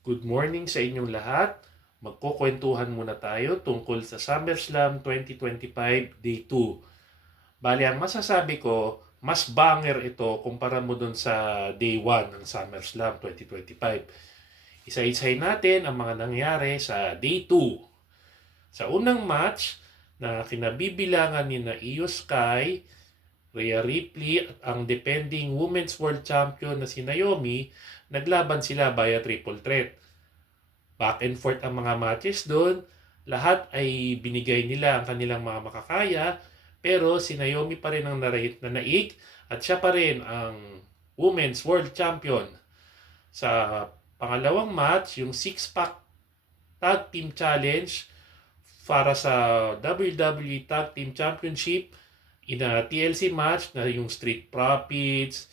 Good morning sa inyong lahat. Magkukwentuhan muna tayo tungkol sa SummerSlam 2025 Day 2. Bali, ang masasabi ko, mas banger ito kumpara mo dun sa Day 1 ng SummerSlam 2025. Isa-isay natin ang mga nangyari sa Day 2. Sa unang match na kinabibilangan ni na Io Sky, Rhea Ripley at ang defending Women's World Champion na si Naomi, naglaban sila via triple threat. Back and forth ang mga matches doon. Lahat ay binigay nila ang kanilang mga makakaya, pero si Naomi pa rin ang narahit na naig at siya pa rin ang Women's World Champion. Sa pangalawang match, yung six-pack Tag Team Challenge para sa WWE Tag Team Championship in a TLC match na yung Street Profits,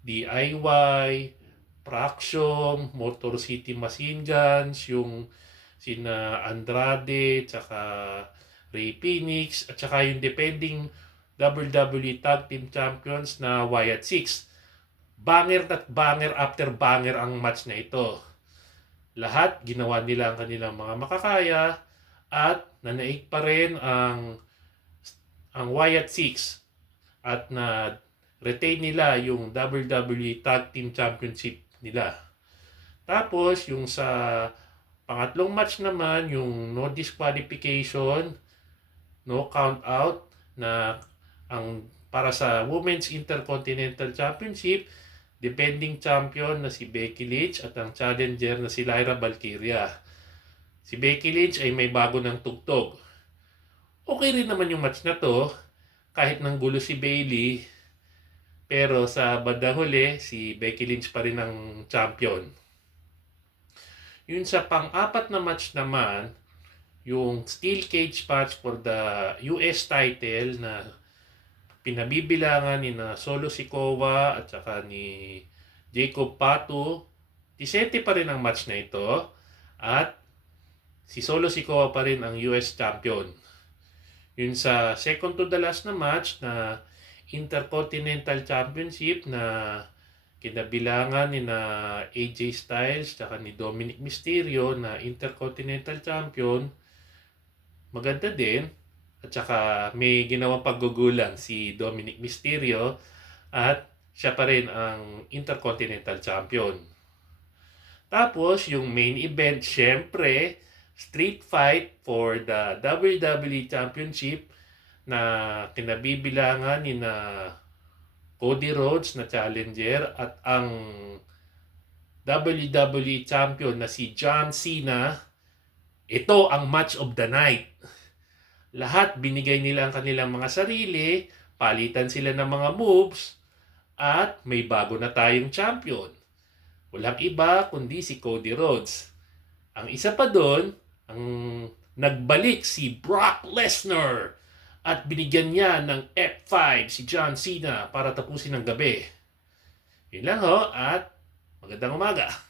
DIY, Praxium, Motor City Machine Guns, yung sina Andrade, tsaka Ray Phoenix, at saka yung defending WWE Tag Team Champions na Wyatt Six. Banger at banger after banger ang match na ito. Lahat ginawa nila ang kanilang mga makakaya at nanaig pa rin ang ang Wyatt Six at na retain nila yung WWE Tag Team Championship nila. Tapos yung sa pangatlong match naman yung no disqualification, no count out na ang para sa Women's Intercontinental Championship, defending champion na si Becky Lynch at ang challenger na si Lyra Valkyria. Si Becky Lynch ay may bago ng tugtog. Okay rin naman yung match na to, kahit nang gulo si Bailey, pero sa bandang huli, si Becky Lynch pa rin ang champion. Yun sa pang-apat na match naman, yung steel cage match for the US title na pinabibilangan ni na Solo Sikoa at saka ni Jacob Pato. Disente pa rin ang match na ito at si Solo Sikoa pa rin ang US champion. Yun sa second to the last na match na Intercontinental Championship na kinabilangan ni na AJ Styles at ni Dominic Mysterio na Intercontinental Champion. Maganda din. At saka may ginawang paggugulang si Dominic Mysterio at siya pa rin ang Intercontinental Champion. Tapos, yung main event, syempre, street fight for the WWE Championship na kinabibilangan ni na Cody Rhodes na challenger at ang WWE Champion na si John Cena. Ito ang match of the night. Lahat binigay nila ang kanilang mga sarili, palitan sila ng mga moves, at may bago na tayong champion. Walang iba kundi si Cody Rhodes. Ang isa pa doon, ang nagbalik si Brock Lesnar at binigyan niya ng F5 si John Cena para tapusin ang gabi. Yun lang ho at magandang umaga.